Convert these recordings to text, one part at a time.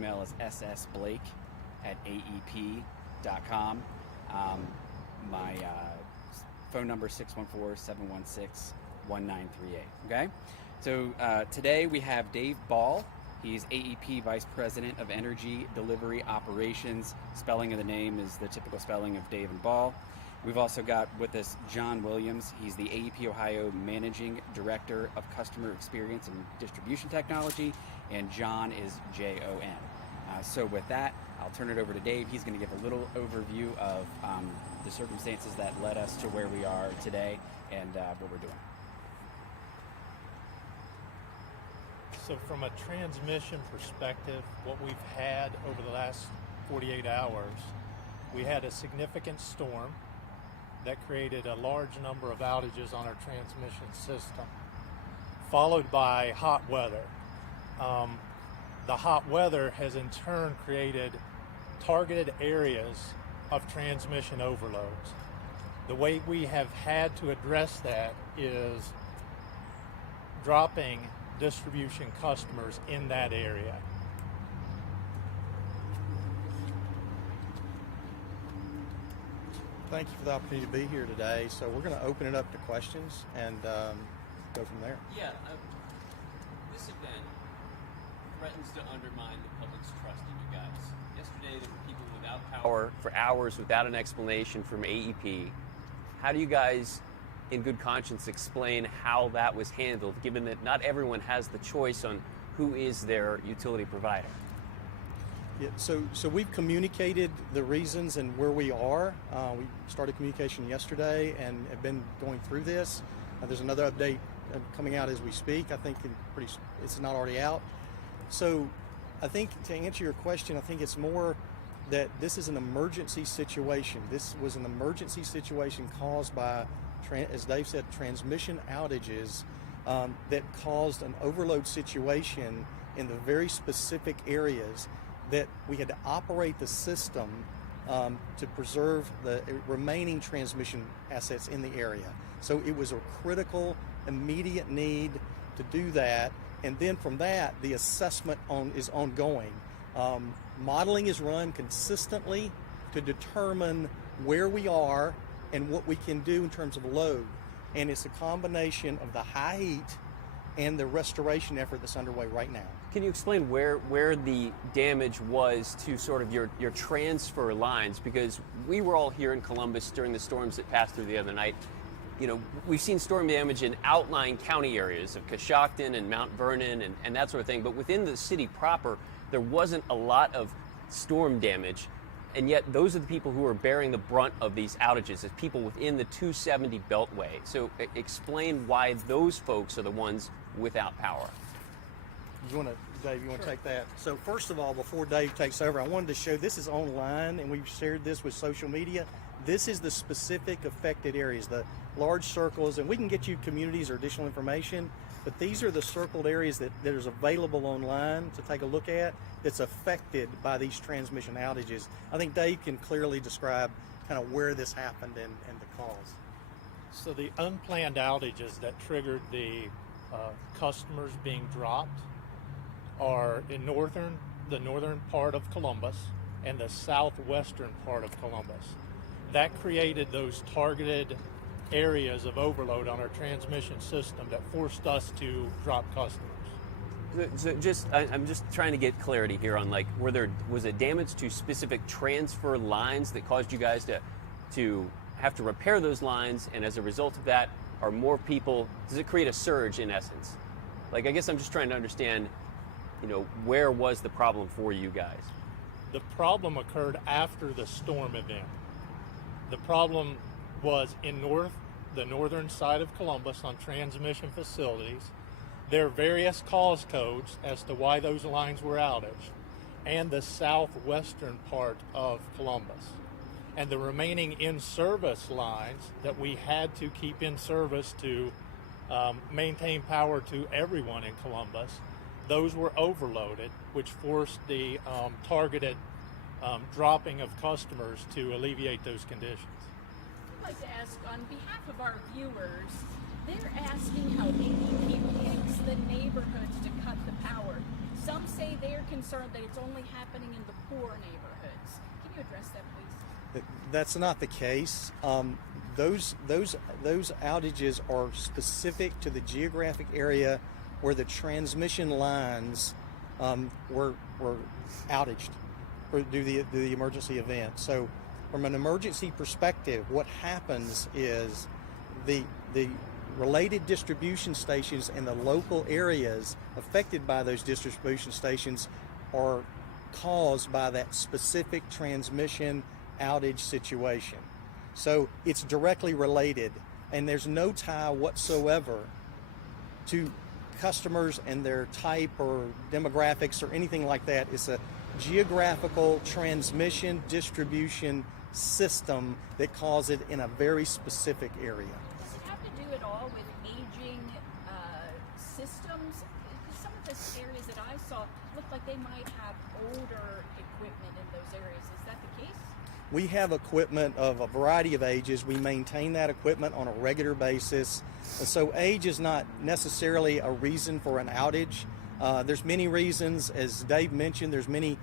email is ssblake@aep.com. My phone number is 614-716-1938. Okay? So today we have Dave Ball. He's AEP Vice President of Energy Delivery Operations. Spelling of the name is the typical spelling of Dave and Ball. We've also got with us John Williams. He's the AEP Ohio Managing Director of Customer Experience and Distribution Technology, and John is Jon. So with that, I'll turn it over to Dave. He's going to give a little overview of the circumstances that led us to where we are today and what we're doing. So from a transmission perspective, what we've had over the last 48 hours, we had a significant storm that created a large number of outages on our transmission system, followed by hot weather. The hot weather has in turn created targeted areas of transmission overloads. The way we have had to address that is dropping distribution customers in that area. Thank you for the opportunity to be here today. So we're going to open it up to questions and go from there. Yeah, this event threatens to undermine the public's trust in you guys. Yesterday there were people without power for hours without an explanation from AEP. How do you guys, in good conscience, explain how that was handled, given that not everyone has the choice on who is their utility provider? Yeah, so we've communicated the reasons and where we are. We started communication yesterday and have been going through this. There's another update coming out as we speak. I think it's not already out. So I think to answer your question, I think it's more that this is an emergency situation. This was an emergency situation caused by, as Dave said, transmission outages that caused an overload situation in the very specific areas that we had to operate the system to preserve the remaining transmission assets in the area. So it was a critical, immediate need to do that. And then from that, the assessment is ongoing. Modeling is run consistently to determine where we are and what we can do in terms of load. And it's a combination of the high heat and the restoration effort that's underway right now. Can you explain where the damage was to sort of your transfer lines? Because we were all here in Columbus during the storms that passed through the other night. You know, we've seen storm damage in outlying county areas of Coshocton and Mount Vernon and that sort of thing. But within the city proper, there wasn't a lot of storm damage. And yet those are the people who are bearing the brunt of these outages, as people within the 270 Beltway. So explain why those folks are the ones without power. Dave, you want to take that? So first of all, before Dave takes over, I wanted to show this is online, and we've shared this with social media. This is the specific affected areas, the large circles, and we can get you communities or additional information, but these are the circled areas that is available online to take a look at that's affected by these transmission outages. I think Dave can clearly describe kind of where this happened and the cause. So the unplanned outages that triggered the customers being dropped are in the northern part of Columbus and the southwestern part of Columbus. That created those targeted areas of overload on our transmission system that forced us to drop customers. So I'm just trying to get clarity here on, like, was it damage to specific transfer lines that caused you guys to have to repair those lines, and as a result of that, are more people, does it create a surge in essence? Like, I guess I'm just trying to understand, you know, where was the problem for you guys? The problem occurred after the storm event. The problem was in the northern side of Columbus on transmission facilities. There are various cause codes as to why those lines were outaged, and the southwestern part of Columbus. And the remaining in-service lines that we had to keep in service to maintain power to everyone in Columbus, those were overloaded, which forced the targeted dropping of customers to alleviate those conditions. I'd like to ask, on behalf of our viewers, they're asking how AEP picks the neighborhoods to cut the power. Some say they're concerned that it's only happening in the poor neighborhoods. Can you address that, please? That's not the case. Those outages are specific to the geographic area where the transmission lines were outaged due to the emergency event. So, from an emergency perspective, what happens is the related distribution stations in the local areas affected by those distribution stations are caused by that specific transmission outage situation. So it's directly related, and there's no tie whatsoever to customers and their type or demographics or anything like that. It's a geographical transmission distribution system that causes it in a very specific area. Does it have to do at all with aging systems? Because some of the areas that I saw looked like they might have older equipment in those areas. Is that the case? We have equipment of a variety of ages. We maintain that equipment on a regular basis. And so age is not necessarily a reason for an outage. There's many reasons. As Dave mentioned, there's many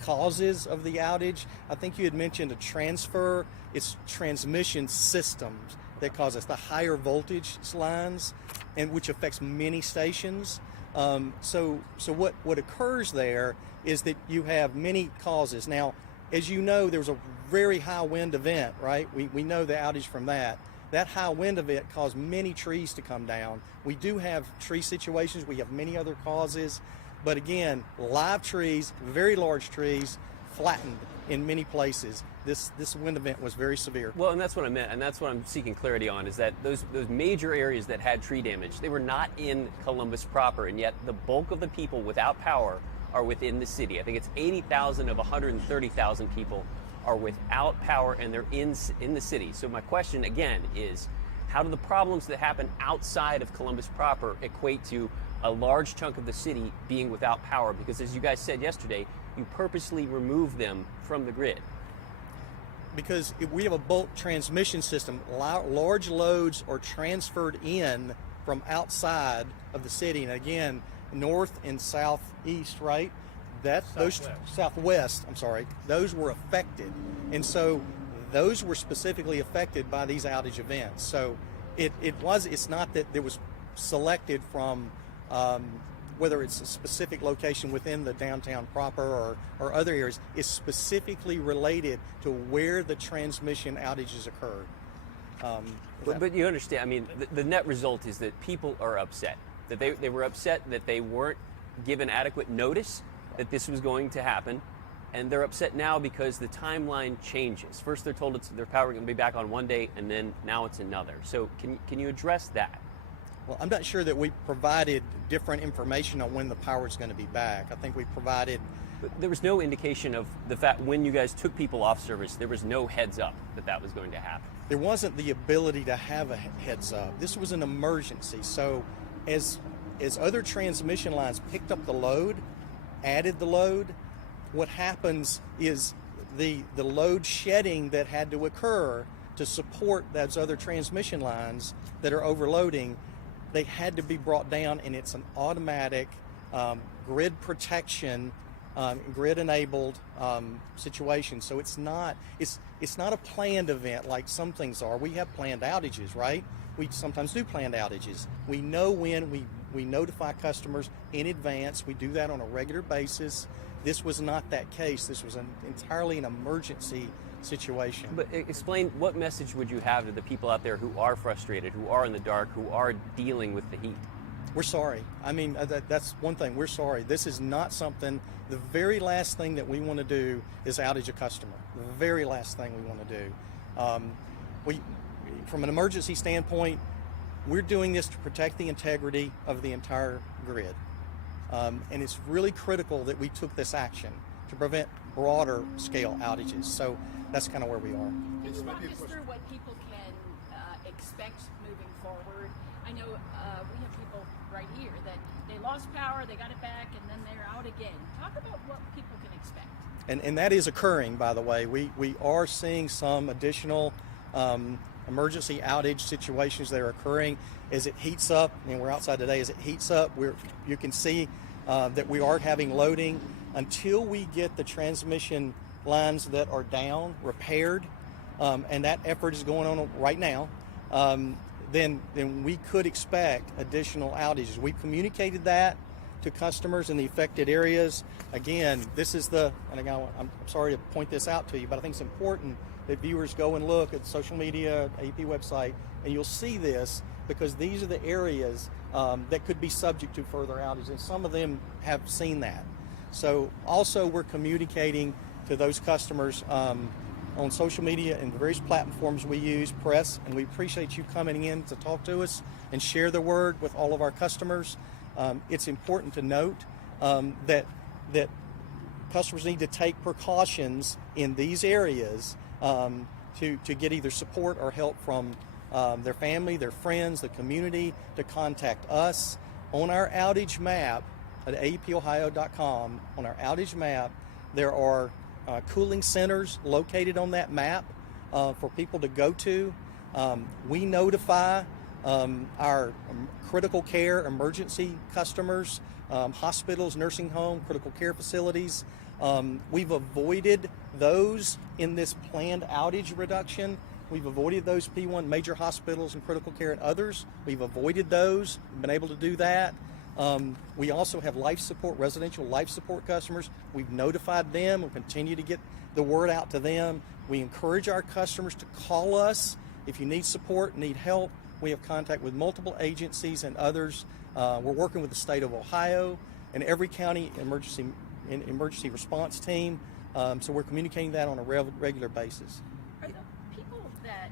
causes of the outage. I think you had mentioned a transfer. It's transmission systems that cause us the higher voltage lines, and which affects many stations. So what occurs there is that you have many causes. Now, as you know, there was a very high wind event, right? We know the outage from that. That high wind event caused many trees to come down. We do have tree situations. We have many other causes. But again, live trees, very large trees, flattened in many places. This wind event was very severe. Well, and that's what I meant, and that's what I'm seeking clarity on, is that those major areas that had tree damage, they were not in Columbus proper, and yet the bulk of the people without power are within the city. I think it's 80,000 of 130,000 people are without power, and they're in the city. So my question, again, is how do the problems that happen outside of Columbus proper equate to a large chunk of the city being without power? Because as you guys said yesterday, you purposely remove them from the grid. Because if we have a bulk transmission system, large loads are transferred in from outside of the city. And again, north and southeast, right? Southwest, I'm sorry, those were affected. And so those were specifically affected by these outage events. So it's not that it was selected from whether it's a specific location within the downtown proper or other areas. It's specifically related to where the transmission outages occurred. But you understand, I mean, the net result is that people are upset. That they were upset that they weren't given adequate notice that this was going to happen, and they're upset now because the timeline changes. First they're told their power is going to be back on one day, and then now it's another. So can you address that? Well, I'm not sure that we provided different information on when the power is going to be back. I think we provided... But there was no indication of the fact when you guys took people off service, there was no heads up that was going to happen. There wasn't the ability to have a heads up. This was an emergency. So as other transmission lines picked up the load, added the load, what happens is the load shedding that had to occur to support those other transmission lines that are overloading, they had to be brought down, and it's an automatic grid protection, grid-enabled situation. So it's not a planned event like some things are. We have planned outages, right? We sometimes do planned outages. We know when, we notify customers in advance. We do that on a regular basis. This was not that case. This was entirely an emergency situation. But explain, what message would you have to the people out there who are frustrated, who are in the dark, who are dealing with the heat? We're sorry. I mean, that's one thing. We're sorry. This is not something, the very last thing that we want to do is outage a customer. The very last thing we want to do. From an emergency standpoint, we're doing this to protect the integrity of the entire grid. And it's really critical that we took this action to prevent broader scale outages. So that's kind of where we are. Can you walk us through what people can expect moving forward? I know we have people right here that they lost power, they got it back, and then they're out again. Talk about what people can expect. And that is occurring, by the way. We are seeing some additional emergency outage situations that are occurring as it heats up. And we're outside today. As it heats up, you can see that we are having loading. Until we get the transmission lines that are down repaired, and that effort is going on right now, then we could expect additional outages. We've communicated that to customers in the affected areas. Again, this is I'm sorry to point this out to you, but I think it's important that viewers go and look at social media, AEP website, and you'll see this, because these are the areas that could be subject to further outages, and some of them have seen that. So also we're communicating to those customers on social media and the various platforms we use, press, and we appreciate you coming in to talk to us and share the word with all of our customers. It's important to note that customers need to take precautions in these areas to get either support or help from their family, their friends, the community, to contact us. On our outage map at aepohio.com, on our outage map, there are cooling centers located on that map for people to go to. We notify our critical care emergency customers, hospitals, nursing home, critical care facilities. We've avoided those in this planned outage reduction. We've avoided those P1 major hospitals and critical care and others. We've avoided those, been able to do that. We also have life support, residential life support customers. We've notified them. We'll continue to get the word out to them. We encourage our customers to call us if you need support, need help. We have contact with multiple agencies and others. We're working with the state of Ohio and every county emergency response team. So we're communicating that on a regular basis. Are the people that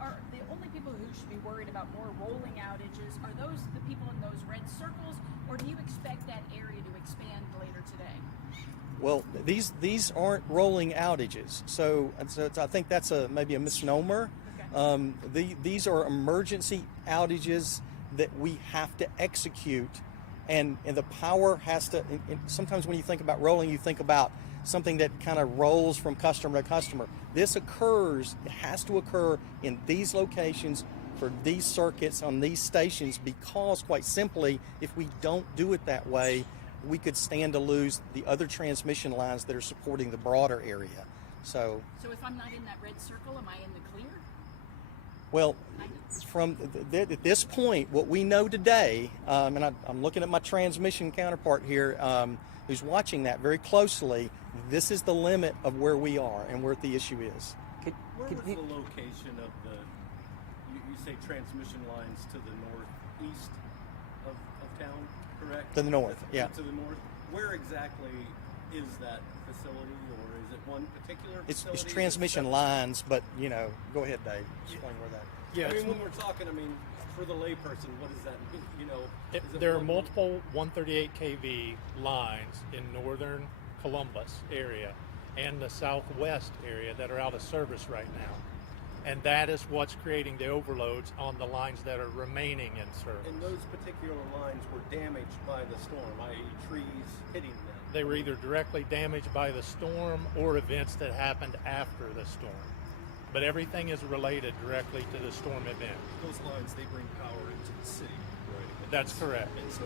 are the only people who should be worried about more rolling outages, are those the people in those red circles, or do you expect that area to expand later today? Well, these aren't rolling outages, so I think that's maybe a misnomer. Okay. These are emergency outages that we have to execute, and the power has to. Sometimes when you think about rolling, you think about something that kind of rolls from customer to customer. This occurs, it has to occur in these locations for these circuits on these stations, because quite simply, if we don't do it that way, we could stand to lose the other transmission lines that are supporting the broader area. So if I'm not in that red circle, am I in the clear? Well, at this point, what we know today, and I'm looking at my transmission counterpart here, who's watching that very closely, this is the limit of where we are and where the issue is. Where was the location of you say transmission lines to the northeast of town, correct? To the north, yeah. To the north. Where exactly is that facility, or is it one particular facility? It's transmission lines, but, go ahead, Dave. Explain where that. Yeah, when we're talking, for the layperson, what does that mean? There are multiple 138 kV lines in northern Columbus area and the southwest area that are out of service right now. And that is what's creating the overloads on the lines that are remaining in service. And those particular lines were damaged by the storm, i.e. trees hitting them. They were either directly damaged by the storm or events that happened after the storm. But everything is related directly to the storm event. Those lines, they bring power into the city, right? That's correct. And so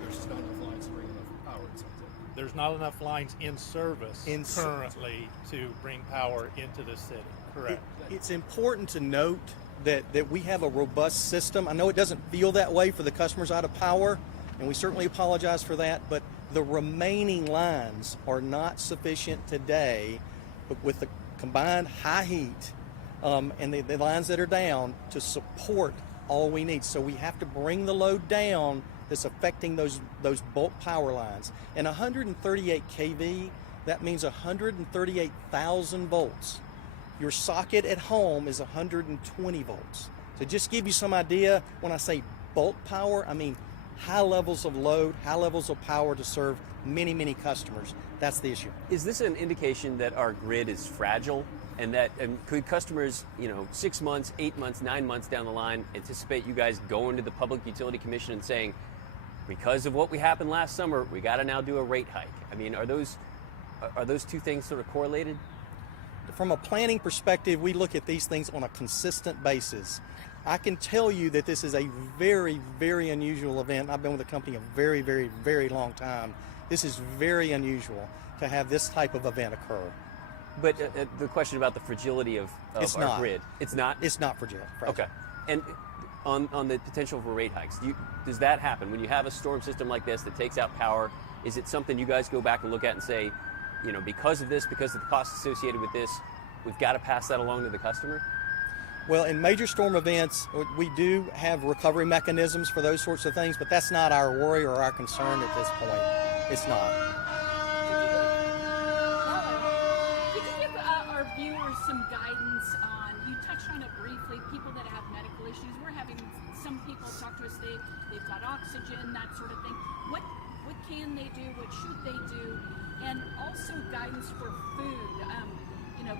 there's just not enough lines to bring enough power to something. There's not enough lines in service currently to bring power into the city. Correct. It's important to note that we have a robust system. I know it doesn't feel that way for the customers out of power, and we certainly apologize for that, but the remaining lines are not sufficient today with the combined high heat and the lines that are down to support all we need. So we have to bring the load down that's affecting those bulk power lines. And 138 kV, that means 138,000 volts. Your socket at home is 120 volts. To just give you some idea, when I say bulk power, I mean high levels of load, high levels of power to serve many, many customers. That's the issue. Is this an indication that our grid is fragile, and could customers, 6 months, 8 months, 9 months down the line, anticipate you guys going to the Public Utility Commission and saying, because of what happened last summer, we got to now do a rate hike? Are those two things sort of correlated? from a planning perspective, we look at these things on a consistent basis. I can tell you that this is a very, very unusual event. I've been with the company a very, very, very long time. This is very unusual to have this type of event occur. But the question about the fragility of It's our not. grid, it's not? It's not fragile. Okay. And on the potential for rate hikes, does that happen? When you have a storm system like this that takes out power, is it something you guys go back and look at and say, because of this, because of the costs associated with this, we've got to pass that along to the customer? Well, in major storm events, we do have recovery mechanisms for those sorts of things, but that's not our worry or our concern at this point. It's not. Could you give our viewers some guidance on, you touched on it briefly, people that have medical issues. We're having some people talk to us, they've got oxygen, that sort of thing. What can they do? What should they do? And also guidance for food.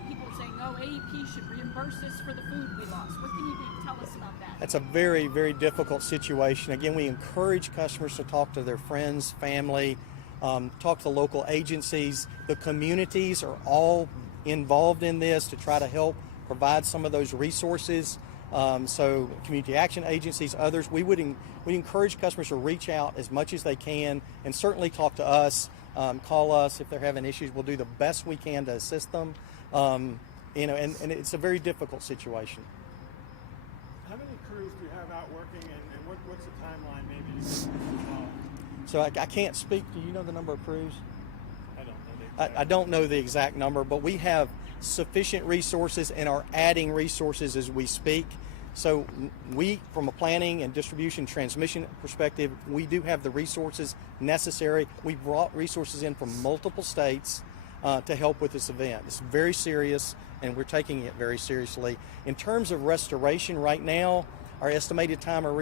People are saying, AEP should reimburse us for the food we lost. What can you tell us about that? That's a very, very difficult situation. Again, we encourage customers to talk to their friends, family, talk to local agencies. The communities are all involved in this to try to help provide some of those resources. So community action agencies, others, we encourage customers to reach out as much as they can and certainly talk to us, call us if they're having issues. We'll do the best we can to assist them. And it's a very difficult situation. How many crews do you have out working, and what's the timeline maybe? So I can't speak. Do you know the number of crews? I don't know. I don't know the exact number, but we have sufficient resources and are adding resources as we speak. So we, from a planning and distribution transmission perspective, we do have the resources necessary. We brought resources in from multiple states to help with this event. It's very serious, and we're taking it very seriously. In terms of restoration right now, our estimated time of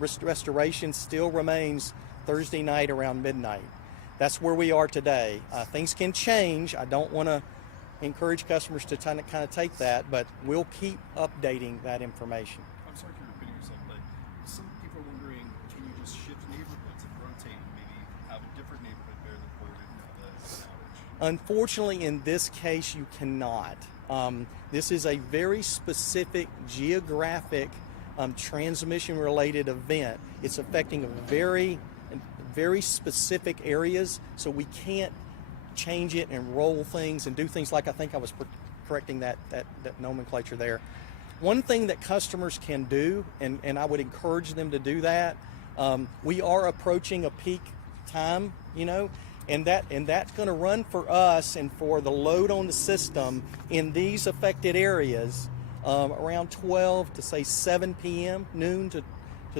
restoration still remains Thursday night around midnight. That's where we are today. Things can change. I don't want to encourage customers to kind of take that, but we'll keep updating that information. I'm sorry for repeating yourself, but some people are wondering, can you just shift neighborhoods and rotate, maybe have a different neighborhood bear the burden of an outage? Unfortunately, in this case, you cannot. This is a very specific geographic transmission-related event. It's affecting very, very specific areas, so we can't change it and roll things and do things like I think I was correcting that nomenclature there. One thing that customers can do, and I would encourage them to do that, we are approaching a peak time, and that's going to run for us and for the load on the system in these affected areas around 12 to say 7 p.m., noon to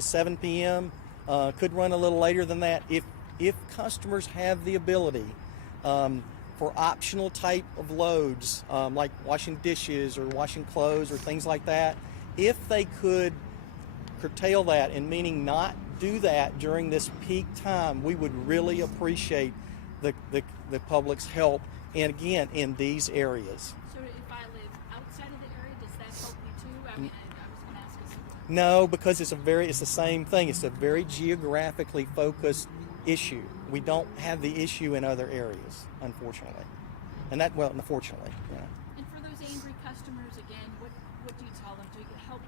7 p.m. Could run a little later than that if customers have the ability for optional type of loads like washing dishes or washing clothes or things like that. If they could curtail that, and meaning not do that during this peak time, we would really appreciate the public's help, and again, in these areas. So if I live outside of the area, does that help me too? I mean, I was going to ask you. No, because it's the same thing. It's a very geographically focused issue. We don't have the issue in other areas, unfortunately. Unfortunately, yeah. And for those angry customers, again, what do you tell them to help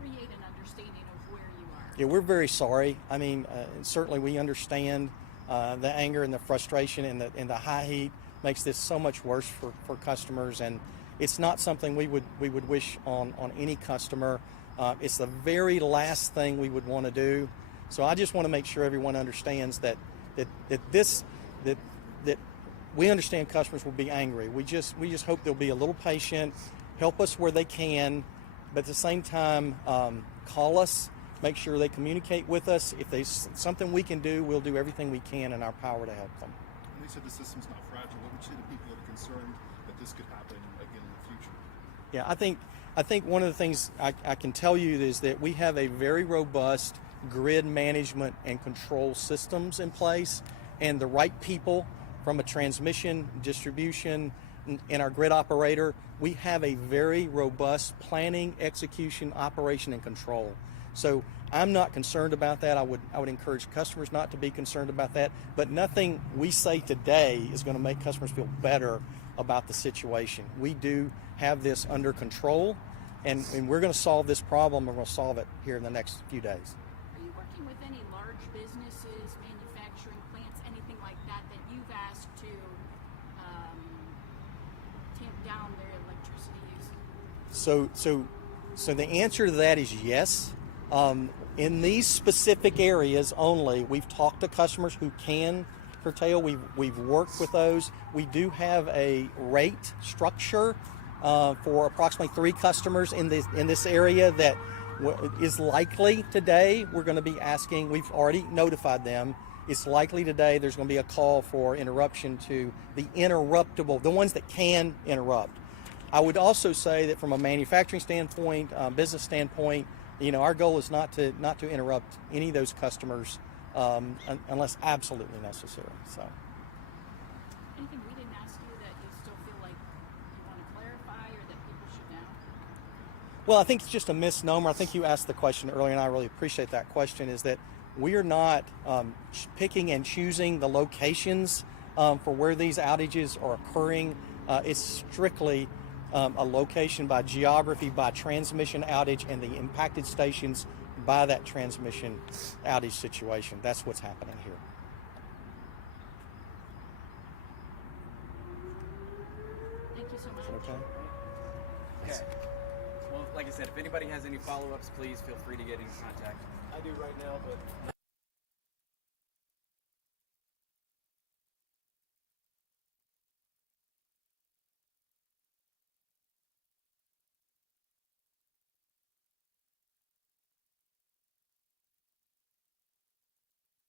create an understanding of where you are? Yeah, we're very sorry. I mean, certainly we understand the anger and the frustration and the high heat makes this so much worse for customers, and it's not something we would wish on any customer. It's the very last thing we would want to do. So I just want to make sure everyone understands that we understand customers will be angry. We just hope they'll be a little patient, help us where they can, but at the same time, call us, make sure they communicate with us. If there's something we can do, we'll do everything we can in our power to help them. And they said the system's not fragile. What would you say to people that are concerned that this could happen again in the future? Yeah, I think one of the things I can tell you is that we have a very robust grid management and control systems in place, and the right people from a transmission, distribution, and our grid operator. We have a very robust planning, execution, operation, and control. So I'm not concerned about that. I would encourage customers not to be concerned about that. But nothing we say today is going to make customers feel better about the situation. We do have this under control, and we're going to solve this problem, and we'll solve it here in the next few days. Are you working with any large businesses, manufacturing plants, anything like that you've asked to tamp down their electricity use? So the answer to that is yes. In these specific areas only, we've talked to customers who can curtail. We've worked with those. We do have a rate structure for approximately 3 customers in this area that is likely today. We're going to be asking. We've already notified them. It's likely today there's going to be a call for interruption to the interruptible, the ones that can interrupt. I would also say that from a manufacturing standpoint, business standpoint, our goal is not to interrupt any of those customers unless absolutely necessary. So, Anything we didn't ask you that you still feel like you want to clarify or that people should know? well, I think it's just a misnomer. I think you asked the question earlier, and I really appreciate that question. Is that we are not picking and choosing the locations for where these outages are occurring. It's strictly a location by geography, by transmission outage, and the impacted stations by that transmission outage situation. That's what's happening here. Thank you so much. Okay. Okay. Well, like I said, if anybody has any follow-ups, please feel free to get in contact. I do right now, but